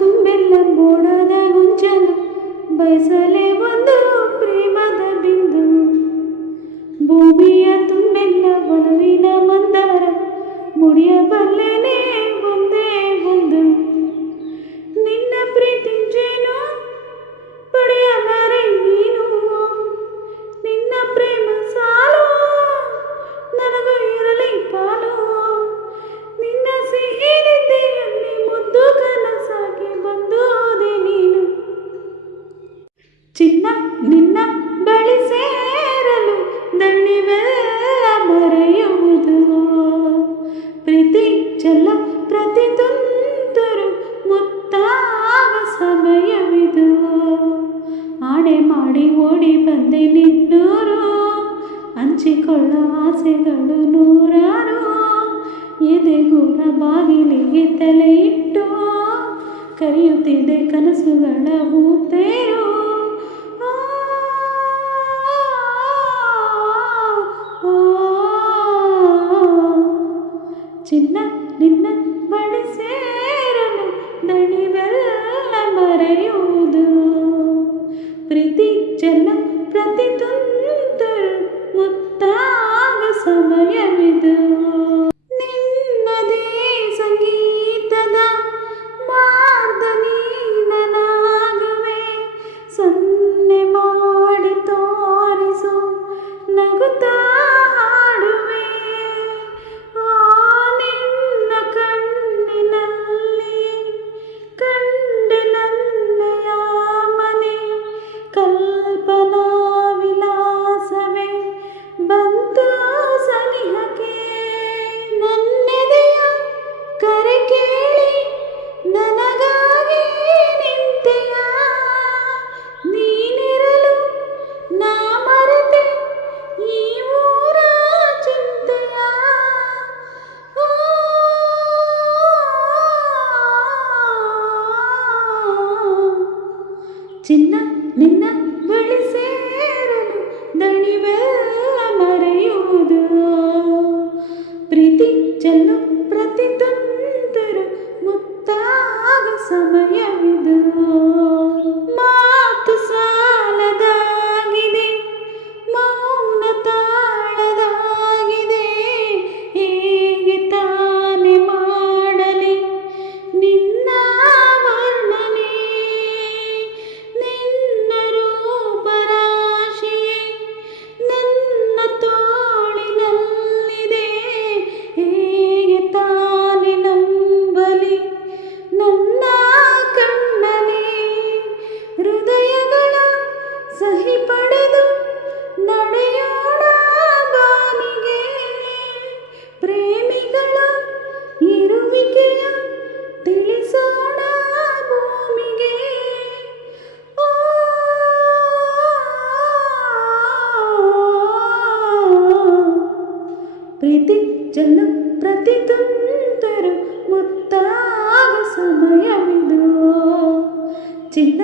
ತುಂಬೆಲ್ಲ ಮೋಡದ ಗುಂಚಲು ಬಯಸಲೇ ಒಂದು ಪ್ರೇಮದ ಬಿಂದು. ಭೂಮಿಯ ತುಂಬೆಲ್ಲ ಒಲವಿನ ಮಂದಾರ ಮುಡಿಯಬಲ್ಲೆನೇ ಒಂದೇ ಒಂದು. ನಿನ್ನ ಪ್ರೀತಿ ಜೇನು ಪಡೆಯಲಾರೆ ನೀನು, ನಿನ್ನ ಪ್ರೇಮ ಸಾಲು ನನಗೂ ಇರಲಿ ಪಾಲು. ನಿನ್ನ ಸಿಹಿ ನಿದ್ದೆಯಲ್ಲಿ ಮುದ್ದು ಕನಸಾಗಿ ಬಂದು ಹೋದೆ ನೀನು. ಚಿನ್ನ ನಿನ್ನ ಬಳಿ ಸೇರಲು ದಣಿವೆಲ್ಲ ಮರೆಯುವುದು. ಪ್ರೀತಿ ಚೆಲ್ಲ ಪ್ರತಿ ತುಂತುರು ಮುತ್ತಾಗ ಸಮಯವಿದು. ಆಣೆ ಮಾಡಿ ಓಡಿ ಬಂದೆ ನಿನ್ನೂರು, ಹಂಚಿಕೊಳ್ಳ ಆಸೆಗಳು ನೂರಾರು. ಎದೆಗೂಡ ಬಾಗಿಲಿಗೆ ತಲೆ ಇಟ್ಟು ಕರೆಯುತ್ತಿದೆ ಕನಸುಗಳ ಹೂತೇರು. ಚಿನ್ನ ನಿನ್ನ ಬಳಿ ಸೇರಲು ದಣಿವೆಲ್ಲ ಮರೆಯುವುದು. ಪ್ರೀತಿ ಚೆಲ್ಲ ಪ್ರತಿ ತುಂತುರು ಮುತ್ತಾಗ ಸಮಯವಿದು. ನಿನ್ನದೇ ಸಂಗೀತದ ಮಾರ್ಗ ನೀನಾಗುವೆ. ಸನ್ನೆ ಮಾಡಿ ತೋರಿಸು ನಗುತ್ತಾ ಹಾಡುವೆ. ನಿನ್ನ ಕಣ್ಣಿನಲ್ಲಿ ಕಂಡೆ ನನ್ನೆಯ ಮನೆ. ಕಲ್ಪನಾ ವಿಲಾಸವೇ ಬಂತು ಸನಿಹಕ್ಕೆ. ನನ್ನೆದೆಯ ಕರೆ ಕೇಳಿ ನನಗಾಗಿ ನಿಂತೆಯ. ನೀನಿರಲು ನಾ ಮರೆತೆ ಈ ಊರ ಚಿಂತೆಯ. ಚಿನ್ನ ನಿನ್ನ ಬಳಿ ಸೇರಲು ದಣಿವೆಲ್ಲ ಮರೆಯುವುದು. ಪ್ರೀತಿ ಚೆಲ್ಲು ಪ್ರತಿ ತುಂತುರು ಮುತ್ತಾಗ ಸಮಯವಿದು. ಮಾತು ಸಾಲದಾಗಿದೆ, ಮೌನ ತಾಳದಾಗಿದೆ. ಹೇಗೆ ತಾನೆ ಮಾಡಲಿ ನಿನ್ನ ವರ್ಣನೆ. ನಿನ್ನ ರೂಪರಾಶಿಯೇ ನನ್ನ ತೋಳಿನಲ್ಲಿದೆ. ಹೇಗೆ ತಾನೆ ನಂಬಲಿ ನನ್ನ ಕಣ್ಣನೆ. ಹೃದಯಗಳ ಸಹಿ ಪಡೆದು ನಡೆಯೋಣ ಬಾನಿಗೆ. ಪ್ರೇಮಿಗಳ ಇರುವಿಕೆಯ ತಿಳಿಸೋಣ ಭೂಮಿಗೆ. ಪ್ರೀತಿ ಚೆಲ್ಲು ಪ್ರತಿ ತುಂತುರು ಮುತ್ತಾಗ ಸಮಯವಿದು. ಚಿನ್ನ